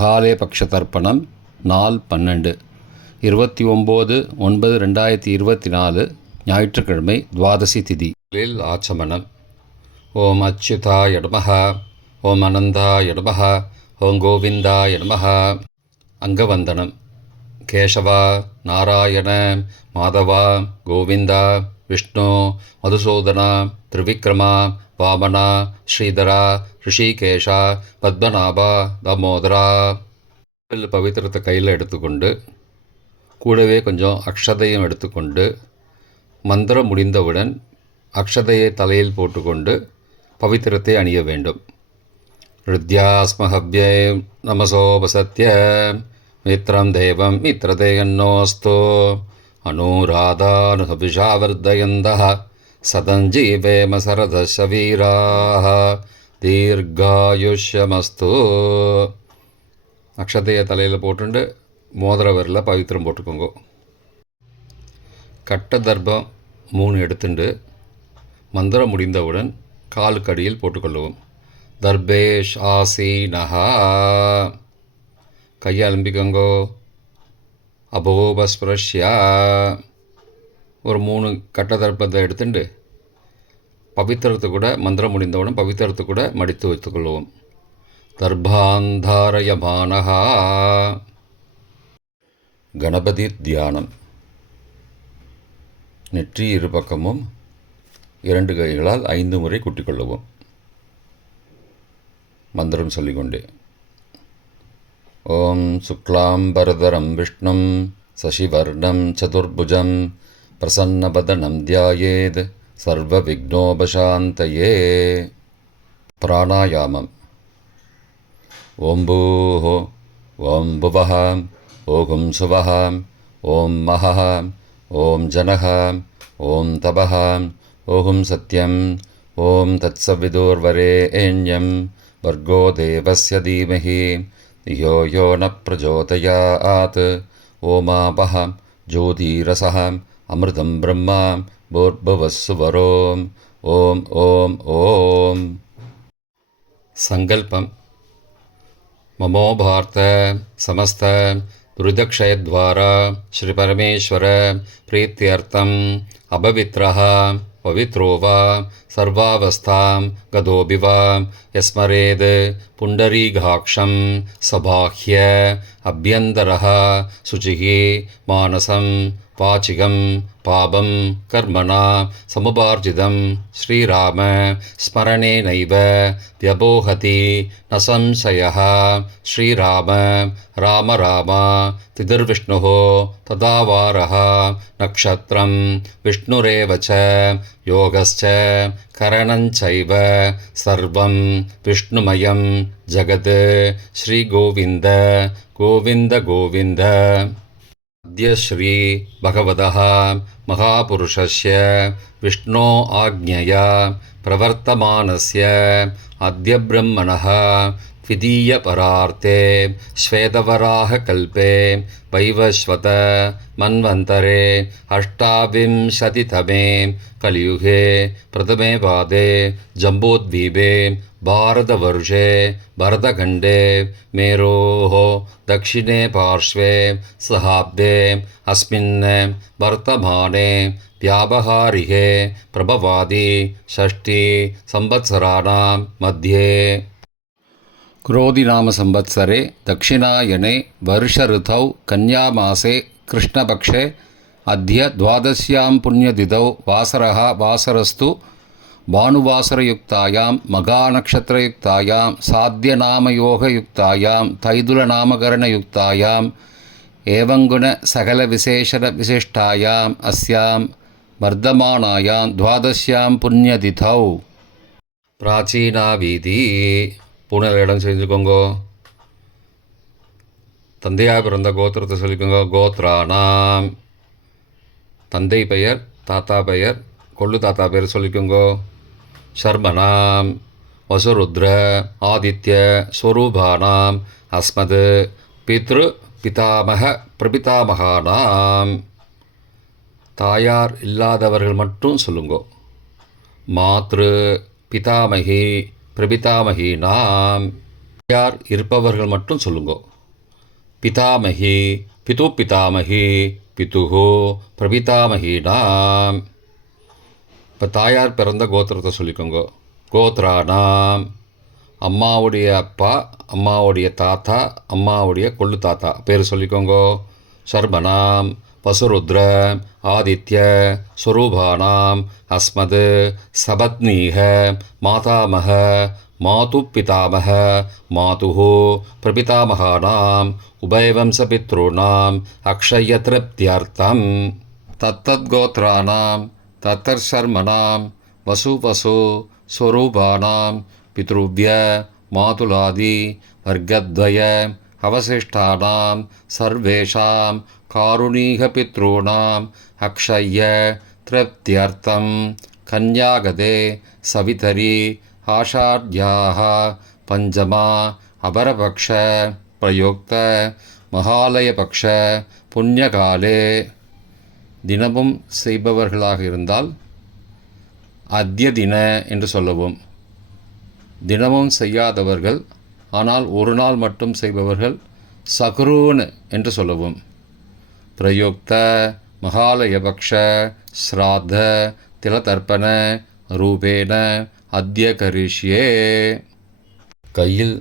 மகாலய தர்ப்பணம் நாள் 12 29/9/2024 ஞாயிற்றுக்கிழமை துவாதசி திதி. ஆச்சமனம். ஓம் அச்சுதாய நமஹ, ஓம் அனந்தாய நமஹ, ஓம் கோவிந்தாய நமஹ. அங்கவந்தனம். கேசவா, நாராயண, மாதவா, கோவிந்தா, விஷ்ணு, மதுசூதனா, திரிவிக்ரமா, வாமனா, ஸ்ரீதரா, ரிஷிகேஷா, பத்மநாபா, தாமோதரா. பவித்திரத்தை கையில் எடுத்துக்கொண்டு கூடவே கொஞ்சம் அக்ஷதையும் எடுத்துக்கொண்டு மந்திரம் முடிந்தவுடன் அக்ஷதையை தலையில் போட்டுக்கொண்டு பவித்திரத்தை அணிய வேண்டும். ருத்யாஸ்மஹவ்யே நமசோபசத்ய மித்ரம் தேவம் மித்ரதேயன்னோஸ்தோ அனுராதானுஹவிஷாவர்தயந்தः சதஞ்சீவேம சரதசவீராः தீர்காயுஷ்யமஸ்து. அக்ஷதையை தலையில் போட்டுண்டு மோதிரவரில் பவித்திரம் போட்டுக்கோங்க. கட்ட தர்ப்பம் 3 எடுத்துண்டு மந்திரம் முடிந்தவுடன் காலுக்கடியில் போட்டுக்கொள்ளுவோம். தர்பேஷ் ஆசீனஹா. கையை அலம்பிக்கோங்கோ. அபோபஸ்பிரஷ்யா. ஒரு 3 கட்ட தர்ப்பத்தை எடுத்துட்டு பவித்திரத்தை கூட மந்திரம் முடிந்தவுடன் பவித்திரத்தை கூட மடித்து வைத்துக்கொள்வோம். தர்பாந்தாரயமானஹா. கணபதி தியானம். நெற்றி இரு பக்கமும் 2 கைகளால் 5 முறை குட்டிக்கொள்ளவும். மந்திரம் சொல்லிக்கொண்டே. ஓம் சுக்லாம்பரதரம் விஷ்ணும் சசிவர்ணம் சதுர்புஜம் பிரசன்னபதனம் தியாயேத் சர்வ விக்னோபசாந்தயே. பிராணாயாமம். ஓம் பூஹ, ஓம் புவஹ, ஓம் சுவஹ, ஓம் மஹஹ, ஓம் ஜனஹ, ஓம் தபஹ, ஓம் சத்யம், ஓம் தத்சவிதுர்வரேண்யம் வர்கோ தேவஸ்ய தீமஹி யோ யோ ந பிரச்சோதயாத். ஓமாபஹ ஜோதிரசஹ அமிர்தம் பிரம்மா பூர்புவஸ்ஸுவரோம். ஓம் ஓம் ஓம். சங்கல்பம். மமோ பார்த்த சமஸ்த துரிதக்ஷயத்வாரா ஸ்ரீ பரமேஸ்வர பிரீத்தியர்த்தம் அபவித்ரஹ பவித்ரோ வா சர்வாவஸ்தாம் கதோபி வா யஸ்மரேத் புண்டரீகாக்ஷம் சபாஹ்ய அப்யந்தரஹ சுச்சிஹி மானசம் வாச்சிகம் பாபம் கர்மணா சமுபார்ஜிதம் ஸ்ரீராம ஸ்மரணேனைவ வ்யபோஹதி ந சம்சயः. ஸ்ரீராம ராம ராம திதிர்விஷ்ணுः ததாவாரः நக்ஷத்ரம் விஷ்ணுரேவ ச யோகஸ்ச கரணஞ்சைவ சர்வம் விஷ்ணுமயம் ஜகத். ஸ்ரீகோவிந்த கோவிந்த கோவிந்த. அத்ய ஸ்ரீ பகவதः மகாபுருஷஸ்ய விஷ்ணோ ஆக்ஞயா பிரவர்த்தமானஸ்ய அத்ய பிரம்மணः த்விதீய பரார்த்தே ஸ்வேதவராக கல்பே வைவஸ்வத மன்வந்தரே அஷ்டாவிம்சதிதமே கலியுகே பிரதமே பாதே ஜம்போத்வீபே பாரதவர்ஷே பரதகண்டே மேரோः दक्षिणे पार्श्वे सहाब्दे अस्मिन् वर्तमाने व्यावहारिके प्रभवादि षष्ठी संवत्सराणां मध्ये. क्रोधिनाम संवत्सरे दक्षिणायने वर्षऋतौ कन्यामासे कृष्णपक्षे अद्य द्वादश्यां पुण्यतिथौ वासरः वासरस्तु भानुवासरयुक्तायां मघानक्षत्रयुक्तायां साध्यनामयोगयुक्तायां तैदुलनामकरणयुक्तायां एवंगुण सकलविशेषणविशिष्टायाम् अस्यां वर्धमानायां द्वादश्यां पुण्यतिथौ. प्राचीना வீதி. பூனல் இடம் செஞ்சுக்கோங்கோ. தந்தையாக பிறந்த கோத்திரத்தை சொல்லிக்கோங்க. கோத்ரானாம். தந்தை பெயர், தாத்தா பெயர், கொள்ளு தாத்தா பேர் சொல்லிக்கோங்கோ. ஷர்மனாம் வசுருத்ர ஆதித்ய ஸ்வரூபானாம் அஸ்மத் பித்ரு பிதாமக பிரபிதாமகானாம். தாயார் இல்லாதவர்கள் மட்டும் சொல்லுங்கோ. மாத்ரு பிதாமகி பிரபிதாமகீனாம். யார் இருப்பவர்கள் மட்டும் சொல்லுங்கோ. பிதாமகி, பிது பிதாமகி, பிதுஹோ பிரபிதாமகினாம். இப்போ தாயார் பிறந்த கோத்திரத்தை சொல்லிக்கோங்க. கோத்ரானாம், அம்மாவுடைய அப்பா, அம்மாவுடைய தாத்தா, அம்மாவுடைய கொள்ளு தாத்தா பேர் சொல்லிக்கோங்கோ. சர்மனாம், வசுருத்ர, ஆதித்ய, ஸ்வரூபானாம், அஸ்மத், சபத்னீக, மாதாமக, மாது பிதாமக, மாதுஹோ பிரபிதாமகானாம், உபயவம்சபித்ருணாம் அக்ஷயத்ருப்தியர்த்தம். தத்தத்கோத்ரானாம் தத்தர்ஷர்மனாம் வசு வசு ஸ்வரூபானாம் பித்ருவ்ய மாதுலாதி வர்க்கத்வய அவசிஷ்டானாம் சர்வேஷாம் காருணீகபித்ருணாம் அக்ஷய திருப்தியர்த்தம் கன்யாகதே சவிதரி ஆஷாட்யாः பஞ்சமா அபரபக்ஷ பிரயுக்த மகாலயபக்ஷ புண்ணியகாலே. தினமும் செய்பவர்களாக இருந்தால் அத்ய தின என்று சொல்லவும். தினமும் செய்யாதவர்கள் ஆனால் ஒரு நாள் மட்டும் செய்பவர்கள் சகுரூன் என்று சொல்லவும். பிரயுக்த மகாலயபக்ஷ ஸ்ராத்த திலதர்ப்பண ரூபேன அத்ய கரிஷ்யே. கையில்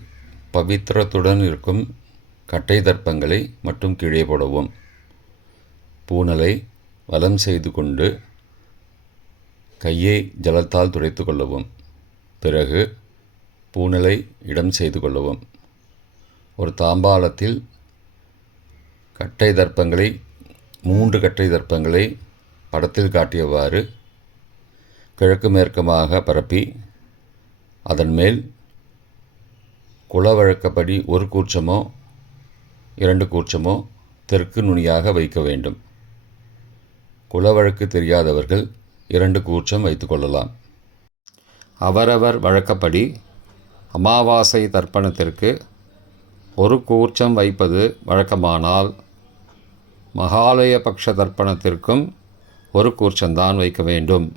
பவித்திரத்துடன் இருக்கும் கட்டை தர்ப்பங்களை மட்டும் கீழே போடவும். பூனலை வலம் செய்து கொண்டு கையை ஜலத்தால் துடைத்து கொள்ளவும். பிறகு பூனலை இடம் செய்து கொள்ளவும். ஒரு தாம்பாளத்தில் கட்டை தர்ப்பங்களை 3 கட்டை தர்ப்பங்களை படத்தில் காட்டியவாறு கிழக்கு மேற்குமாக பரப்பி அதன் மேல் குலவழக்கப்படி 1 கூர்ச்சமோ 2 கூர்ச்சமோ தெற்கு நுனியாக வைக்க வேண்டும். குலவழக்கு தெரியாதவர்கள் 2 கூர்ச்சம் வைத்துக்கொள்ளலாம். அவரவர் வழக்கப்படி அமாவாசை தர்ப்பணத்திற்கு 1 கூர்ச்சம் வைப்பது வழக்கமானால் மகாலயபக்ஷ தர்ப்பணத்திற்கும் 1 கூர்ச்சம்தான் வைக்க வேண்டும்.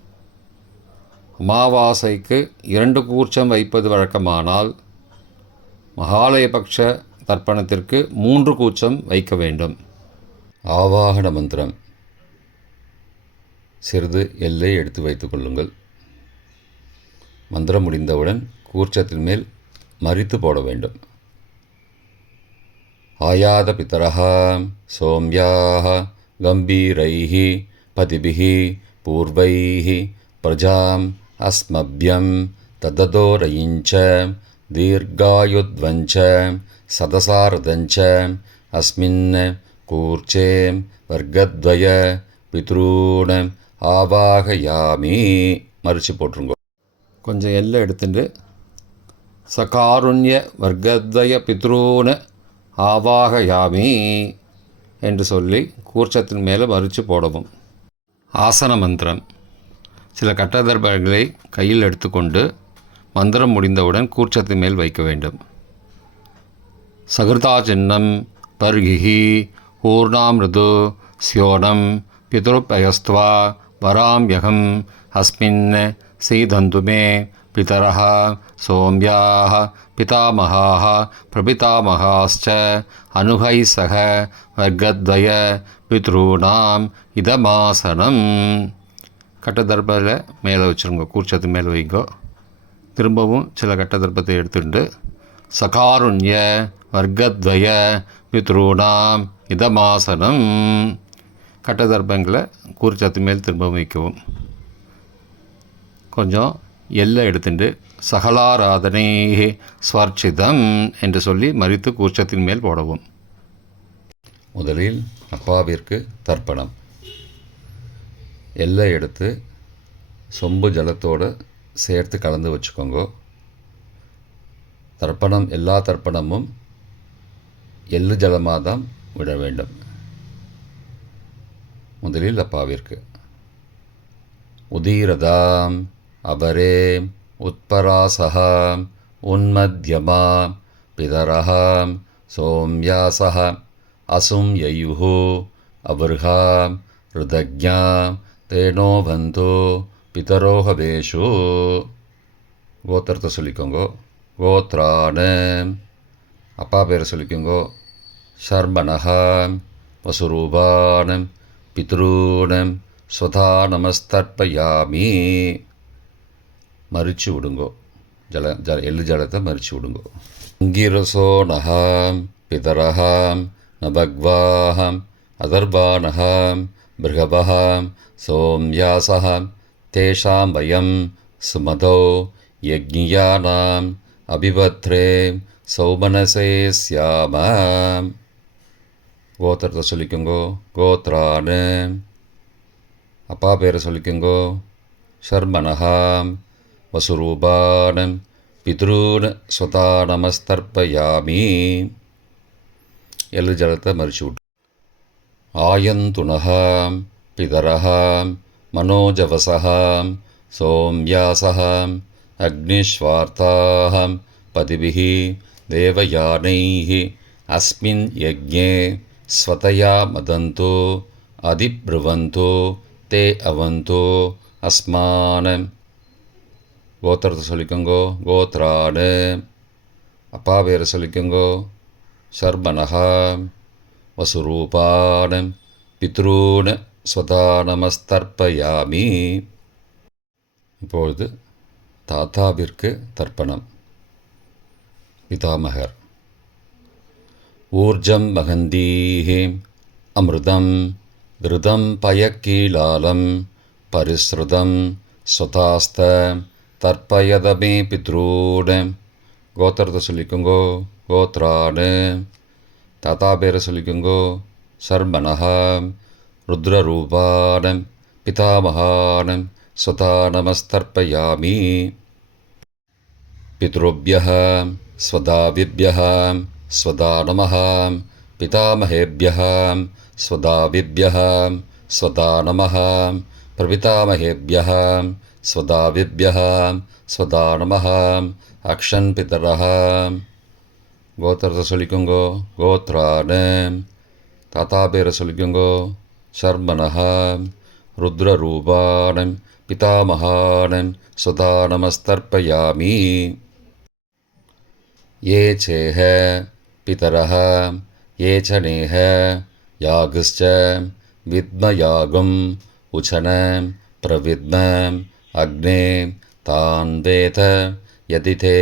அமாவாசைக்கு 2 கூர்ச்சம் வைப்பது வழக்கமானால் மகாலயபக்ஷ தர்ப்பணத்திற்கு 3 கூர்ச்சம் வைக்க வேண்டும். ஆவாகன மந்திரம். சிறிது எல்லை எடுத்து வைத்துக் கொள்ளுங்கள். மந்திரம் முடிந்தவுடன் கூர்ச்சத்தின் மேல் மரித்து போட வேண்டும். ஆயாத பிதரஹ சோம்யாஹ கம்பீரைஹி பதிபிஹி பூர்வைஹி பிரஜாம் அஸ்மப்யம் தததோரயிஞ்ச தீர்காயுத்வஞ்ச சதசாரதஞ்ச அஸ்மின் கூர்ச்சே வர்க்கத்வய பித்ரூண ஆவாகயாமி. மறித்து போட்டுருங்கோ. கொஞ்சம் எல்லை எடுத்துட்டு சகாருண்ய வர்க்கத்வய பித்ரூண ஆவாகயாமி என்று சொல்லி கூர்ச்சத்தின் மேலே மறித்து போடவும். ஆசன மந்திரம். சில கட்டதர்பங்களை கையில் எடுத்துக்கொண்டு மந்திரம் முடிந்தவுடன் கூர்ச்சத்தின் மேல் வைக்க வேண்டும். சகிருதா சின்னம் பர்கிஹி ஊர்ணாமிருது ஸ்யோனம் பிதுருப்பயஸ்துவா வராம்யகம் அஸ்மின் சீதந்துமே பிதரஹ சோம்யாஹ பிதாமகாஹ பிரபிதாமகாஸ்ச அனுகை சக வர்க்கத்வய பித்ருணாம் இதமாசனம். கட்டதர்பத்தில் மேலே வச்சுருங்க. கூர்ச்சத்து மேலே வைங்கோ. திரும்பவும் சில கட்டதர்பத்தை எடுத்துட்டு சகாருண்ய வர்க்கத்வய பித்ருணாம் இதமாசனம். கட்டதர்பங்களை கூர்ச்சத்து மேல் திரும்பவும் வைக்கவும். கொஞ்சம் எல்லை எடுத்துட்டு சகலாராதனை ஸ்வர்ச்சிதம் என்று சொல்லி மறித்து கூர்ச்சத்தின் மேல் போடவும். முதலில் அப்பாவிற்கு தர்ப்பணம். எல்லை எடுத்து சொம்பு ஜலத்தோடு சேர்த்து கலந்து வச்சுக்கோங்க. தர்ப்பணம் எல்லா தர்ப்பணமும் எள்ளு ஜலமாக தான் விட வேண்டும். முதலில் அப்பாவிற்கு உதீரதாம் அபரே உத்பராசகாம் உன்மத்யமாம் பிதரஹாம் சோம்யாசஹ அசும் யயுஹு அபர்ஹாம் ருதக்ஞாம் தேனோ பந்தோ பிதரோஹவேஷு. கோத்திரத்தை சொல்லிக்கோங்க. கோத்ரான அப்பா பேரை சொல்லிக்கோங்கோ. ஷர்மணஹாம் வசுரூபானம் பித்ரூனம் ஸ்வதா நமஸ்தர்ப்பயாமி. மறிச்சு விடுங்கோ. எள்ளு ஜலத்தை மறிச்சு விடுங்கோ. அங்கிரசோ நகாம் பிதரஹாம் நபக்வாஹாம் அதர்வானஹாம் பிருகபஹாம் சோம்யாசஹாம் தேஷாம் வயம் சுமதோ யக்ஞியானாம் அபிபத்ரே சௌமனசே ஸ்யாமாம். கோத்திரத்தை சொல்லிக்கோங்கோ. கோத்ரானு. அப்பா பேரை சொல்லிக்கோங்கோ. ஷர்மணஹாம் வசுரூபானம் பித்ரூன் ஸ்வதா நமஸ்தர்ப்பயாமி. எள்ளு ஜலத்தை மறிச்சு விட்டு. ஆயந்துணஹாம் பிதரஹாம் மனோஜவசஹாம் சோம்யாசஹாம் அக்னிஸ்வார்த்தாஹாம் பதிபிஹி தேவயானைஹி அஸ்மின் யஜ்ஞே ஸ்வதயா மதந்தோ அதிப்ருவந்தோ தே அவந்தோ அஸ்மானம். கோத்திரத்தை சொல்லிக்கோங்கோ. கோத்ரானு. அப்பா பேரை சொல்லிக்கோங்கோ. ஷர்மணஹாம் வசுரூபானம் பித்ரூன் ஸ்வதா நமஸ்தர்ப்பயாமி. இப்பொழுது தாத்தாவிற்கு தர்ப்பணம். பிதாமகர். ஊர்ஜம் மகந்தீஹி அமிர்தம் கிருதம் பயக்கீலாலம் பரிஸ்ருதம் ஸ்வதாஸ்த தர்ப்பயதமே பித்ரூன். கோத்திரத்தை சொல்லிக்கோங்கோ. கோத்ரானு. தாத்தா பேரை சொல்லிக்கோங்கோ. ஷர்மணஹாம் ருத்ரரூபானம் பிதாமகானம் ஸ்வதா நமஸ்தர்ப்பயாமி. பித்ருभ्यः स्वदाविभ्यः स्वदा नमः पितामहेभ्यः स्वदाविभ्यः स्वदा नमः प्रपितामहेभ्यः स्वदाविभ्यः स्वदा नमः अक्षन् पितरः. கோத்திரத்தை சொல்லிக்கோங்கோ. கோத்ரானு. தாத்தா பேரை சொல்லிக்கோங்கோ. ஷர்மணஹாம் ருத்ரரூபானம் பிதாமகானம் ஸ்வதா நமஸ்தர்ப்பயாமி. ये चेह पितरः ये च नेह यागश्च विद्मयागम् उचन प्रविद्म अग्ने तान् वेद यदि ते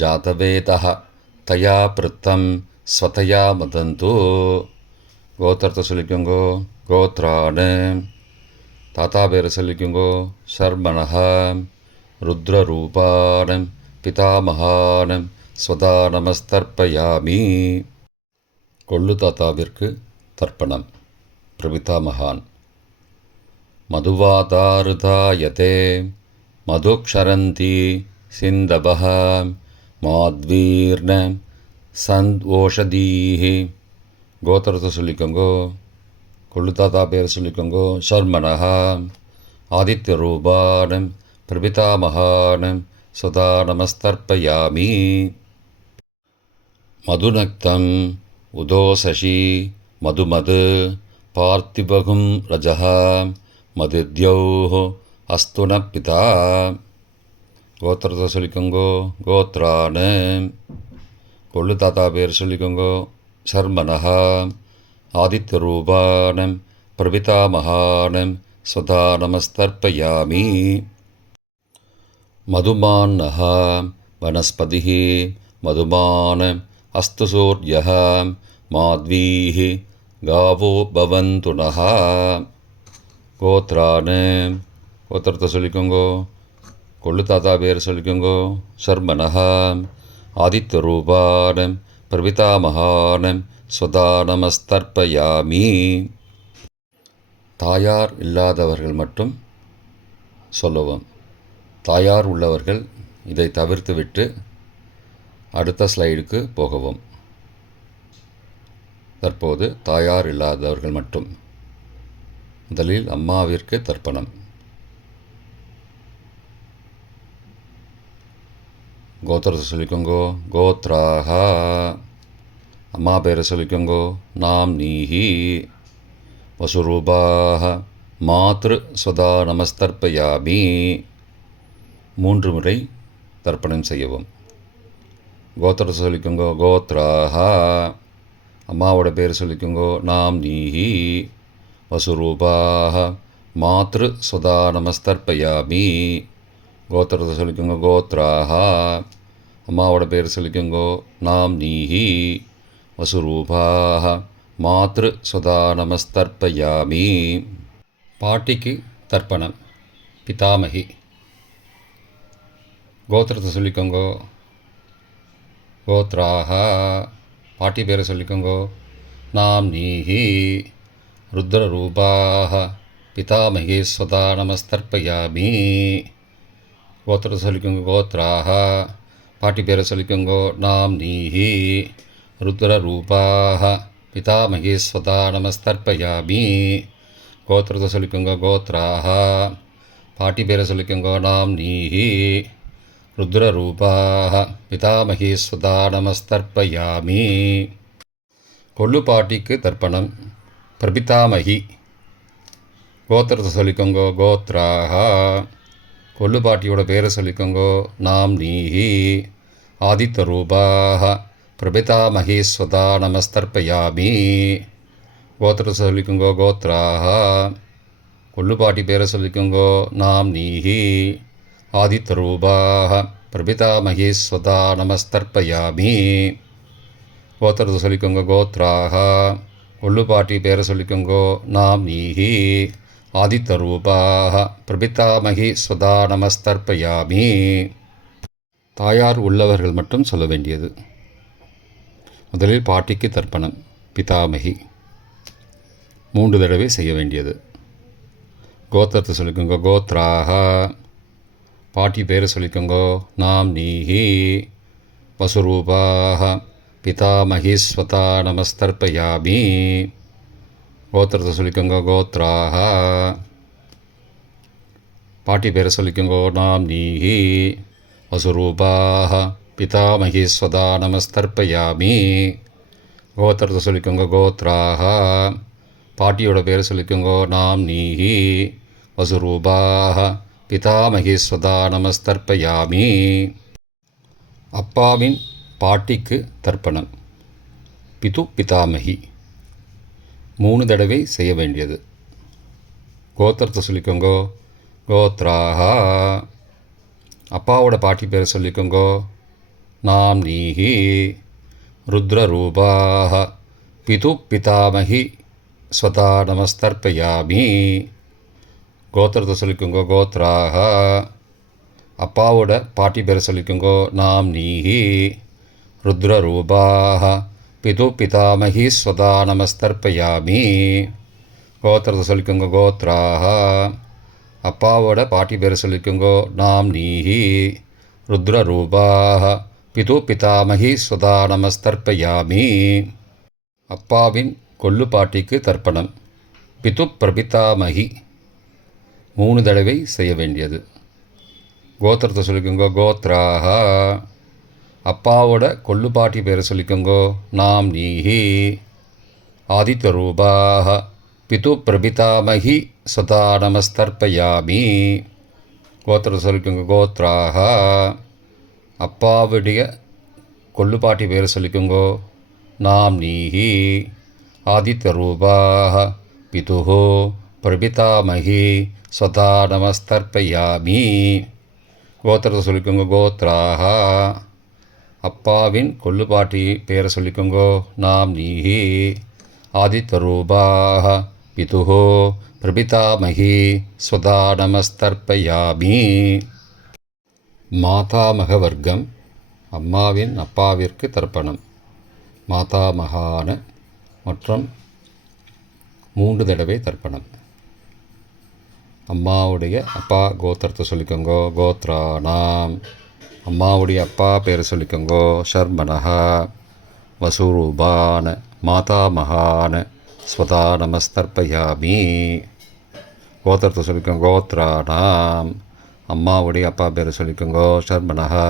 जातवेदः तया पृत्तं स्वतया मदन्तु. கோத்திரத்தை சொல்லிக்கோங்கோ. கோத்ரானு. தாத்தா பேரை சொல்லிக்கோங்கோ. ஷர்மணஹாம் ருத்ரரூபானம் பிதாமகானம் ஸ்வதா நமஸ்தர்ப்பயாமி. கொள்ளு தாத்தாவிற்கு தர்ப்பணம். பிரபிதாமகான். மதுவாதாருதாயதே மதுக்ஷரந்தி சிந்தபஹ மாத்வீர்ண சந்த்வோஷதீஹி. கோத்திரத்தை சொல்லிக்கோங்கோ. கொள்ளு தாத்தா பேர் சொல்லிக்கோங்கோ. ஷர்மணஹாம் ஆதித்யரூபானம் பிரபிதாமகானம் ஸ்வதா நமஸ்தர்ப்பயாமி. மதுநக்தம் உதோசசி மதுமது பார்த்திபகும் ரஜः மதித்யௌः அஸ்துன பிதா. கோத்திரத்தை சொல்லிக்கோங்கோ. கோத்ரானு. கொள்ளு தாத்தா பேர் சொல்லிக்கோங்கோ. ஷர்மணஹாம் ஆதித்யரூபானம் பிரபிதாமகானம் ஸ்வதா நமஸ்தர்ப்பயாமி. மதுமான்னः वनस्पतिः मधुमान् अस्तु सूर्यः माध्वीः गावो भवन्तु नः. கோத்ரானு. கோத்திரத்தை சொல்லிக்கோங்கோ. கொள்ளு தாத்தா பேர் சொல்லிக்கோங்கோ. ஷர்மணஹாம் ஆதித்யரூபானம் பிரபிதாமகானம் ஸ்வதா நமஸ்தர்ப்பயாமி. தாயார் இல்லாதவர்கள் மட்டும் சொல்லவும். தாயார் உள்ளவர்கள் இதை தவிர்த்துவிட்டு அடுத்த ஸ்லைடுக்கு போகவும். தற்போது தாயார் இல்லாதவர்கள் மட்டும். முதலில் அம்மாவிற்கு தர்ப்பணம். கோத்திரத்தை சொல்லிக்கோங்கோ. கோத்ராஹா. அம்மா பேரை சொல்லிக்கோங்கோ. நாம் நீஹி வசுரூபாஹ மாத்ரு ஸ்வதா நமஸ்தர்ப்பயாமி. 3 முறை தர்ப்பணம் செய்யவும். கோத்திரத்தை சொல்லிக்கோங்க கோத்ராஹா. அம்மாவோட பேர் சொல்லிக்கோங்க நாம் நீஹி. வசுரூபாக மாத்ரு சுதா நமஸ்தர்ப்பயாமி. கோத்திரத்தை சொல்லிக்கோங்க கோத்ராஹா. அம்மாவோட பேர் சொல்லிக்கோங்க நாம் நீஹி. வசுரூபாக மாத்ரு சுதா நமஸ்தர்ப்பயாமி. பாட்டிக்கு தர்ப்பணம். பிதாமகி. கோத்திரத்தை சொல்லிக்கோங்க கோத்ராஹா. பாட்டி பேரை சொல்லிக்கோங்க நாம் நீஹி. ருத்ரரூபாக பிதாமகி ஸ்வதா நமஸ்தர்ப்பயாமி. கோத்திரத்தை சொல்லிக்கோங்க கோத்ராஹா. பாட்டி பேரை சொல்லிக்கோங்க நாம் நீஹி. ருத்ரரூபாக பிதாமகி ஸ்வதா நமஸ்தர்ப்பயாமி. கோத்திரத்தை சொல்லிக்கோங்க கோத்ராஹா. பாட்டி பேரை சொல்லிக்கோங்க நாம் நீஹி. ருத்ரரூபாக பிதாமகி ஸ்வதா நமஸ்தர்ப்பயாமி. கொள்ளு பாட்டிக்கு தர்ப்பணம். பிரபிதாமகி. கோத்திரத்தை சொல்லிக்கோங்க கோத்ராஹா. கொள்ளு பாட்டியோட பேரை சொல்லிக்கோங்க நாம் நீஹி. ஆதித்யரூபாக பிரபிதாமகி ஸ்வதா நமஸ்தர்ப்பயாமி. கோத்திரத்தை சொல்லிக்கோங்க கோத்ராஹா. கொள்ளு பாட்டி பேரை சொல்லிக்கோங்க நாம் நீஹி. ஆதித்யரூபாக பிரபிதாமகி ஸ்வதா நமஸ்தர்ப்பயாமி. கோத்திரத்தை சொல்லிக்கோங்க கோத்ராஹா. கொள்ளு பாட்டி பேரை சொல்லிக்கோங்க நாம் நீஹி. ஆதித்யரூபாக பிரபிதாமகி ஸ்வதா நமஸ்தர்ப்பயாமி. தாயார் உள்ளவர்கள் மட்டும் சொல்ல வேண்டியது. முதலில் பாட்டிக்கு தர்ப்பணம். பிதாமகி 3 தடவை செய்ய வேண்டியது. கோத்திரத்தை சொல்லிக்கோங்க கோத்ராஹா. பாட்டி பேரை சொல்லிக்கோங்க நாம் நீஹி. வசுரூபாக பிதாமகி ஸ்வதா நமஸ்தர்ப்பயாமி. கோத்திரத்தை சொல்லிக்கோங்க கோத்ராஹா. பாட்டி பேரை சொல்லிக்கோங்க நாம் நீஹி. வசுரூபாக பிதாமகி ஸ்வதா நமஸ்தர்ப்பயாமி. கோத்திரத்தை சொல்லிக்கோங்க கோத்ராஹா. பாட்டியோட பேரை சொல்லிக்கோங்க நாம் நீஹி. வசுரூபாக பிதாமகி ஸ்வதா நமஸ்தர்ப்பயாமி. அப்பாவின் பாட்டிக்கு தர்ப்பணம். பிது பிதாமகி 3 தடவை செய்ய வேண்டியது. கோத்திரத்தை சொல்லிக்கோங்க கோத்ராஹா. அப்பாவோட பாட்டி பேரை சொல்லிக்கோங்க நாம் நீஹி. ருத்ரரூபாக பிது பிதாமகி ஸ்வதா நமஸ்தர்ப்பயாமி. கோத்திரத்தை சொல்லிக்கோங்க கோத்ராஹா. அப்பாவோட பாட்டி பேரை சொல்லிக்கோங்க நாம் நீஹி. ருத்ரரூபாக பிது பிதாமகி ஸ்வதா நமஸ்தர்ப்பயாமி. கோத்திரத்தை சொல்லிக்கோங்க கோத்ராஹா. அப்பாவோட பாட்டி பேரை சொல்லிக்கோங்க நாம் நீஹி. ருத்ரரூபாக பிது பிதாமகி ஸ்வதா நமஸ்தர்ப்பயாமி. அப்பாவின் கொள்ளு பாட்டிக்கு தர்ப்பணம். பிது பிரபிதாமகி 3 தடவை செய்ய வேண்டியது. கோத்திரத்தை சொல்லிக்கோங்க கோத்ராஹா. அப்பாவோட கொள்ளு பாட்டி பேரை சொல்லிக்கோங்க நாம் நீஹி. ஆதித்யரூபாக பிது பிரபிதாமகி ஸ்வதா நமஸ்தர்ப்பயாமி. கோத்திரத்தை சொல்லிக்கோங்க கோத்ராஹா. அப்பாவுடைய கொள்ளு பாட்டி பேரை சொல்லிக்கோங்க நாம் நீஹி. ஆதித்யரூபாக பிதுஹோ பிரபிதாமகி ஸ்வதா நமஸ்தர்ப்பயாமி. கோத்திரத்தை சொல்லிக்கோங்க கோத்ராஹா. அப்பாவின் கொள்ளு பாட்டி பேரை சொல்லிக்கோங்க நாம் நீஹி. ஆதித்யரூபாக பிதுஹோ பிரபிதாமகி ஸ்வதா நமஸ்தர்ப்பயாமி. மாதாமக வர்க்கம். அம்மாவின் அப்பாவிற்கு தர்ப்பணம். மாதாமகான மற்றும் 3 தடவை தர்ப்பணம். அம்மாவுடைய அப்பா கோத்திரத்தை சொல்லிக்கோங்க கோத்ரானாம். அம்மாவுடைய அப்பா பேரை சொல்லிக்கோங்க ஷர்மனஹா. வசுரூபான மாதாமகான ஸ்வதா நமஸ்தர்ப்பயாமி. கோத்திரத்தை சொல்லிக்கோங்க கோத்ரானாம். அம்மாவுடைய அப்பா பேரை சொல்லிக்கோங்க ஷர்மனஹா.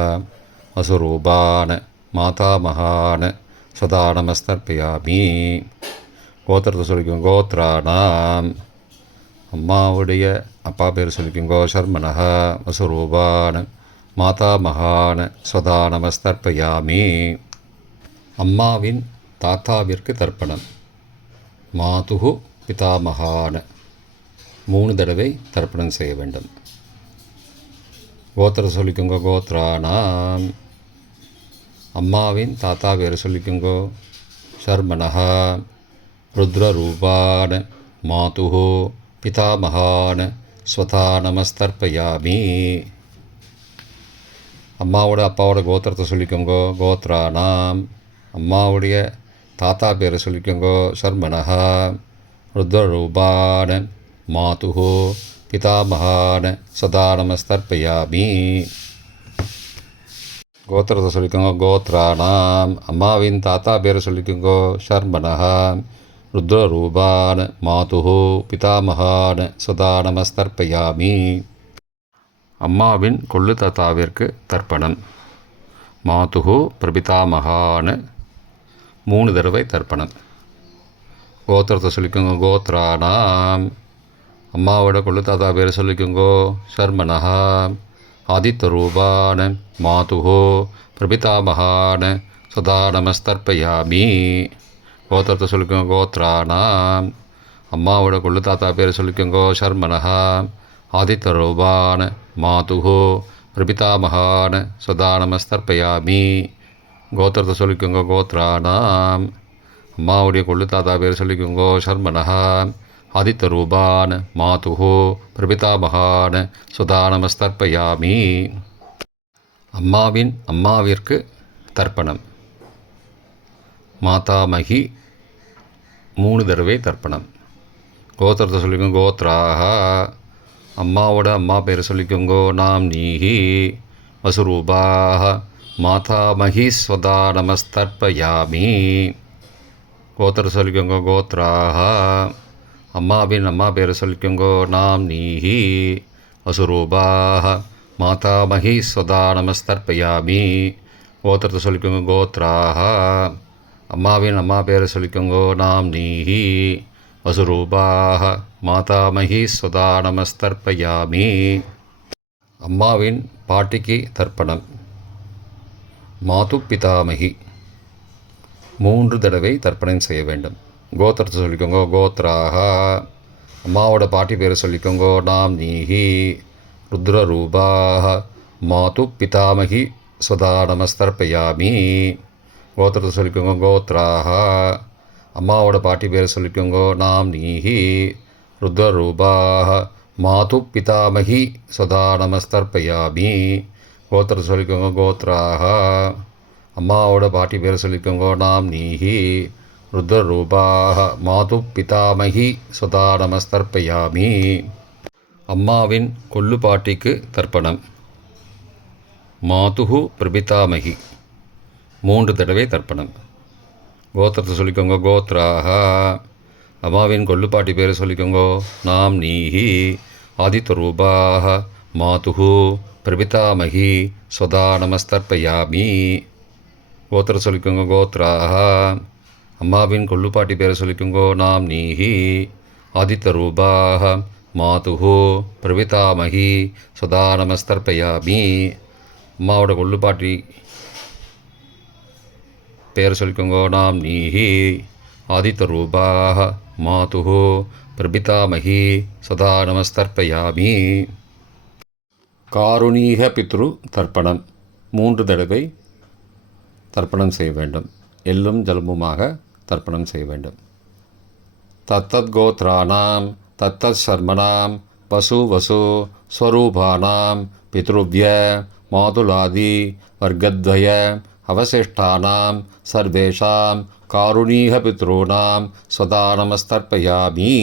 வசுரூபான மாதாமகான ஸ்வதா நமஸ்தர்ப்பயாமி. கோத்திரத்தை சொல்லிக்கோங்க கோத்ரானாம். அம்மாவுடைய அப்பா பேர் சொல்லிக்கோங்க ஷர்மனஹா. வசுரூபான மாதாமகான ஸ்வதா நமஸ்தர்ப்பயாமி. அம்மாவின் தாத்தாவிற்கு தர்ப்பணம். மாதுகு பிதாமகான 3 தடவை தர்ப்பணம் செய்ய வேண்டும். கோத்திர சொல்லிக்கோங்க. கோத்ரானாம். அம்மாவின் தாத்தா பேர் சொல்லிக்கோங்கோ. சர்மனஹா ருத்ரரூபான மாதுஹோ பிதாமகான ஸ்வதா நமஸ்தர்ப்பயாமி. அம்மாவோட அப்பாவோட கோத்திரத்தை சொல்லிக்கோங்கோ. கோத்ரானாம். அம்மாவுடைய தாத்தா பேரை சொல்லிக்கோங்கோ. சர்மனஹா ருத்ரரூபான மாதுஹோ பிதாமகான ஸ்வதா நமஸ்தர்ப்பயாமி. கோத்திரத்தை சொல்லிக்கோங்க. கோத்ரானாம். அம்மாவின் தாத்தா பேரை சொல்லிக்கோங்கோ. சர்மனஹா ருத்ரரூபான மாதுஹோ பிதாமகான ஸ்வதா நமஸ்தர்ப்பயாமி. அம்மாவின் கொள்ளு தாத்தாவிற்கு தர்ப்பணம். மாதுஹோ பிரபிதாமகான 3 தடவை தர்ப்பணம். கோத்திரத்தை சொல்லிக்கோங்க. கோத்ரானாம். அம்மாவோட கொள்ளு தாத்தா பேரை சொல்லிக்கோங்கோ. சர்மனஹா ஆதித்யரூபான மாதுஹோ பிரபிதாமகான ஸ்வதா நமஸ்தர்ப்பயாமி. கோத்திரத்தை சொல்லிக்கோங்க. கோத்ரானாம். அம்மாவோட கொள்ளு தாத்தா பேரை சொல்லிக்கோங்கோ. சர்மனஹா ஆதித்யரூபான மாதுஹோ பிரபிதாமகான ஸ்வதா நமஸ்தர்ப்பயாமி. கோத்திரத்தை சொல்லிக்கோங்க. கோத்ரானாம். அம்மாவுடைய கொள்ளு தாத்தா பேர் சொல்லிக்கோங்கோ. சர்மனஹா ஆதித்யரூபான மாதுஹோ பிரபிதாமகான ஸ்வதா நமஸ்தர்ப்பயாமி. அம்மாவின் அம்மாவிற்கு தர்ப்பணம். மாதாமகி 3 தடவை தர்ப்பணம். கோத்திரத்தை சொல்லிக்கோங்க. கோத்ராஹா. அம்மாவோட அம்மா பேர் சொல்லிக்கோங்கோ. நாம் நீஹி வசுரூபாஹ மாதாமகி ஸ்வதா நமஸ்தர்ப்பயாமி. கோத்திரத்தை சொல்லிக்கோங்க. கோத்ராஹா. அம்மாவின் அம்மா பேரை சொல்லிக்கோங்கோ. நாம் நீஹி வசுரூபாஹ மாதாமகி ஸ்வதா நமஸ்தர்ப்பயாமி. கோத்திரத்தை சொல்லிக்கோங்க. கோத்ராஹா. அம்மாவின் அம்மா பேரை சொல்லிக்கோங்கோ. நாம் நீஹி வசுரூபாஹ மாதாமகி ஸ்வதா நமஸ்தர்ப்பயாமி. அம்மாவின் பாட்டிக்கு தர்ப்பணம். மாது பிதாமகி 3 தடவை தர்ப்பணம் செய்ய வேண்டும். கோத்திரத்தை சொல்லிக்கோங்க. கோத்ராஹா. அம்மாவோட பாட்டி பேரை சொல்லிக்கோங்கோ. நாம் நீஹி ருத்ரரூபாஹ மாது பிதாமகி ஸ்வதா நமஸ்தர்ப்பயாமி. கோத்திரத்தை சொல்லிக்கோங்க. கோத்ராஹா. அம்மாவோட பாட்டி பேரை சொல்லிக்கோங்கோ. நாம் நீஹி ருத்ரரூபாஹ மாது பிதாமகி ஸ்வதா நமஸ்தர்ப்பயாமி. கோத்திரத்தை சொல்லிக்கோங்க. கோத்ராஹா. அம்மாவோட பாட்டி பேரை சொல்லிக்கோங்கோ. நாம் நீஹி ருத்ரரூபாஹ மாது பிதாமகி ஸ்வதா நமஸ்தர்ப்பயாமி. அம்மாவின் கொள்ளு பாட்டிக்கு தர்ப்பணம். மாதுஹு பிரபிதாமகி 3 தடவை தர்ப்பணம். கோத்திரத்தை சொல்லிக்கோங்க. கோத்ராஹா. அம்மாவின் கொள்ளுப்பாட்டி பேரை சொல்லிக்கோங்கோ. நாம் நீஹி ஆதித்யரூபாஹ மாதுஹு பிரபிதாமகி ஸ்வதா நமஸ்தர்ப்பயாமி. கோத்திரம் சொல்லிக்கோங்க. கோத்ராஹா. அம்மாவின் கொள்ளுப்பாட்டி பேரை சொல்லிக்கோங்கோ. நாம் நீஹி ஆதித்யரூபாஹ மாதுஹு பிரபிதாமகி ஸ்வதா நமஸ்தர்ப்பயாமி. அம்மாவோட கொள்ளுப்பாட்டி பேரை சொல்லிக்கோங்கோ. நாம் நீஹி ஆதித்யரூபாஹ மாதுஹு பிரபிதாமகி ஸ்வதா நமஸ்தர்ப்பயாமி. காருணீக பித்ரு தர்ப்பணம். 3 தடவை தர்ப்பணம் செய்ய வேண்டும். எள்ளும் ஜலமுமாக தர்ப்பணம் செய்ய வேண்டும். தத்தத் கோத்ரானாம் தத்தத் சர்மனாம் வசு வசு ஸ்வரூபானாம் பித்ருவ்ய மாதுலாதி வர்க்கத்வய அவசிஷ்டானாம் சர்வேஷாம் காருணீக பித்ருணாம் ஸ்வதா நமஸ்தர்ப்பயாமி.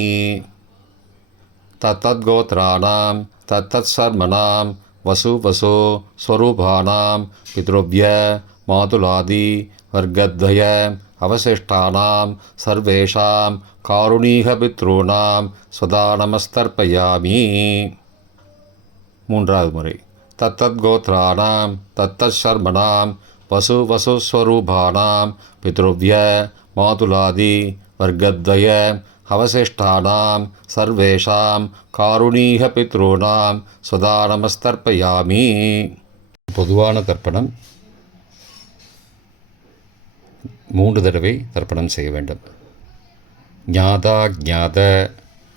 தத்தத் கோத்ரானாம் தத்தத் சர்மனாம் வசு வசு ஸ்வரூபானாம் பித்ருவ்ய மாதுலாதி வர்க்கத்வய அவசிஷ்டானாம் சர்வேஷாம் காருணீக பித்ருணாம் ஸ்வதா நமஸ்தர்ப்பயாமி. 3வது முறை. தத்தத் கோத்ரானாம் தத்தத் சர்மனாம் வசு வசு ஸ்வரூபானாம் பித்ருவ்ய மாதுலாதி வர்க்கத்வய அவசிஷ்டானாம் சர்வேஷாம் காருணீக பித்ருணாம் ஸ்வதா நமஸ்தர்ப்பயாமி. பொதுவான தர்ப்பணம் 3 தடவை தர்ப்பணம் செய்ய வேண்டும். ஞாதா ஞாத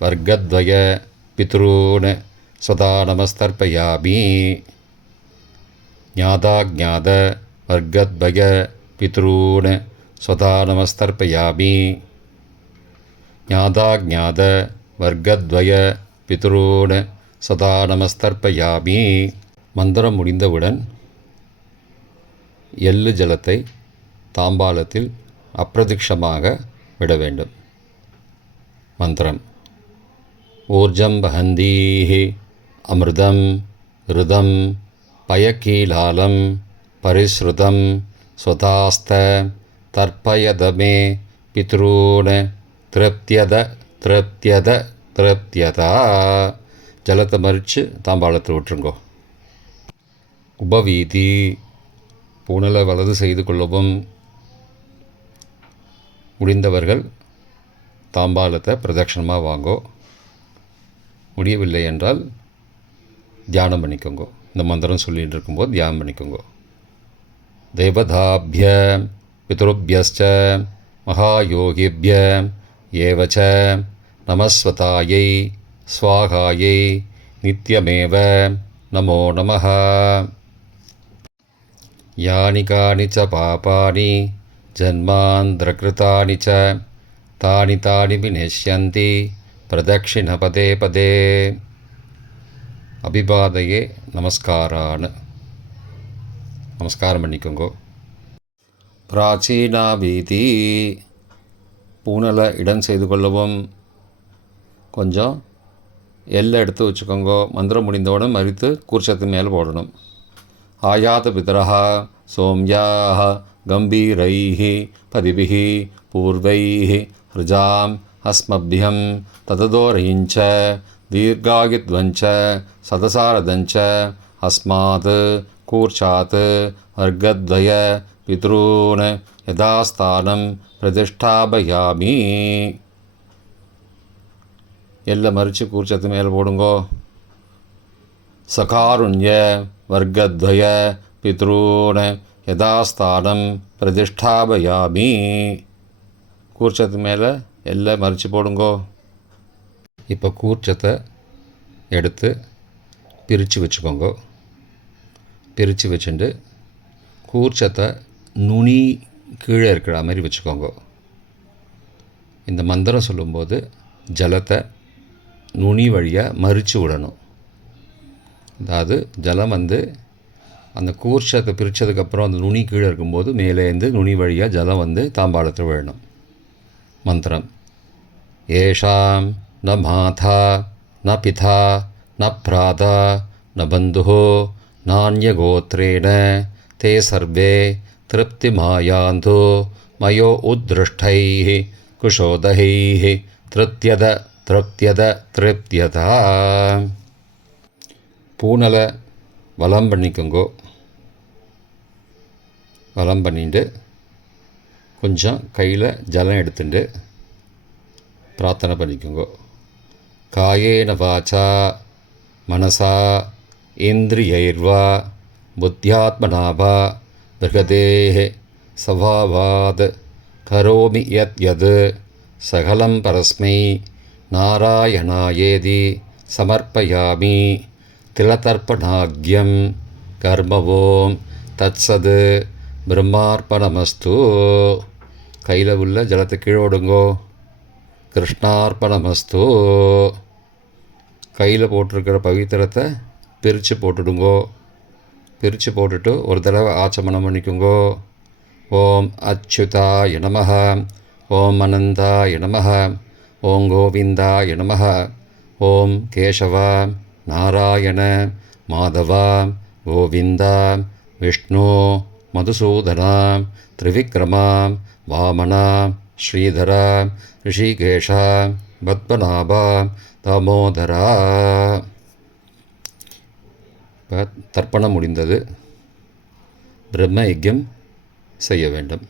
வர்க்கத்வய பித்ரூன் சதா நமஸ்தர்ப்பயாமி. ஞாதா ஞாத வர்க்கத்வய பித்ரூன் சதா நமஸ்தர்ப்பயாமி. ஞாதா ஞாத வர்க்கத்வய பித்ரூன் சதா நமஸ்தர்ப்பயாமி. மந்திரம் முடிந்தவுடன் எள்ளு ஜலத்தை தாம்பாலத்தில் அப்பிரதிக்ஷமாக விட வேண்டும். மந்திரம்: ஊர்ஜம் வஹந்தீஹி அமிர்தம் ருதம் பயக்கீலாலம் பரிஸ்ருதம் ஸ்வதாஸ்த தர்ப்பயதமே பித்ரூன் திருப்தியத திருப்தியத திருப்தியதா. ஜலத்தை மறித்து தாம்பாளத்தில் விட்டுருங்கோ. உபவீதி: பூணலை வலது செய்து கொள்ளவும். முடிந்தவர்கள் தாம்பாலத்தை பிரதட்சணமாக வாங்கோ. முடியவில்லை என்றால் தியானம் பண்ணிக்கோங்க. இந்த மந்திரம் சொல்லிகிட்டு இருக்கும்போது தியானம் பண்ணிக்கோங்க. தேவதாபிய பித்ருபியஸ்ச மகாயோகிபிய ஏவச்ச நமஸ்வதாயை ஸ்வாகாயை நித்யமேவ நமோ நமः. யானி கானி ச பாபானி ஜன்மாந்திரகிருதானி ச தானி தானி விநஷ்யந்தி பிரதக்ஷிண பதே பதே. அபிபாதையே நமஸ்காரான். நமஸ்காரம் பண்ணிக்கோங்கோ. பிராச்சீனா வீதி: பூனலை இடம் செய்து கொள்ளவும். கொஞ்சம் எல்லை எடுத்து வச்சுக்கோங்கோ. மந்திரம் முடிந்தவுடன் மறித்து கூர்ச்சத்து மேலே போடணும். ஆயாத பிதரஹ சோம்யாஹ கம்பீரைஹ பதிபிஹ பூர்வைஹ ருஜாம் அஸ்மபியம் தததோரயிஞ்ச தீர்காகித்வஞ்ச சதசாரதஞ்ச அஸ்மாத் கூர்ச்சாத் வர்க்கத்வய பித்ரூன் யதாஸ்தானம் பிரதிஷ்டாபயாமி. எல்லை மறித்து கூர்ச்சத்து மேலே போடுங்கோ. சகாருண்ய வர்க்கத்வய பித்ரூன் யதாஸ்தானம் பிரதிஷ்டாபயாமி. கூர்ச்சத்து மேலே எல்லை மறித்து போடுங்கோ. இப்போ கூர்ச்சத்தை எடுத்து பிரித்து வச்சுக்கோங்க. பிரித்து வச்சுட்டு கூர்ச்சத்தை நுனி கீழே இருக்கிற மாதிரி வச்சுக்கோங்க. இந்த மந்திரம் சொல்லும்போது ஜலத்தை நுனி வழியாக மறித்து விடணும். அதாவது ஜலம் அந்த கூர்ச்சத்தை பிரித்ததுக்கப்புறம் அந்த நுனி கீழே இருக்கும்போது மேலேருந்து நுனி வழியாக ஜலம் தாம்பாளத்தில் விழணும். மந்திரம்: ஏஷாம் ந மாதா ந பிதா ந பிராதா ந பந்துஹோ நான்யகோத்ரேண தே சர்வே திருப்திமாயாந்தோ மயோ உத்ருஷ்டைः குஷோதகைः திருப்தியத திருப்தியத திருப்தியதா. பூனலை வலம் பண்ணிக்கோங்கோ. வலம் பண்ணிட்டு கொஞ்சம் கையில் ஜலம் எடுத்துட்டு பிரார்த்தனை பண்ணிக்கோங்கோ. காயேன வாச்சா மனசா இந்திரியைர்வா புத்தியாத்மனாவா பிருகதேஹ சவாவாத் கரோமி யத் யத் சகலம் பரஸ்மை நாராயணாயேதி சமர்ப்பயாமி. திலதர்ப்பணாக்யம் கர்மவோம் தத்சது பிரம்மார்ப்பணமஸ்து. கையில் உள்ள ஜலத்தை கீழோடுங்கோ. கிருஷ்ணார்ப்பணமஸ்து. கையில் போட்டிருக்கிற பவித்திரத்தை பிரித்து போட்டுடுங்கோ. பிரித்து போட்டுட்டு ஒரு தடவை ஆச்சமனம் பண்ணிக்கோங்கோ. ஓம் அச்சுதாய நமஹ, ஓம் அனந்தாய நமஹ, ஓம் கோவிந்தாய நமஹ, ஓம் கேசவா நாராயண மாதவா கோவிந்தா விஷ்ணு மதுசூதனா திரிவிக்ரமா வாமனா ஸ்ரீதரா ரிஷிகேஷா பத்மநாபா தாமோதரா. இப்போ தர்ப்பணம் முடிந்தது. பிரம்ம யஜ்யம் செய்ய வேண்டும்.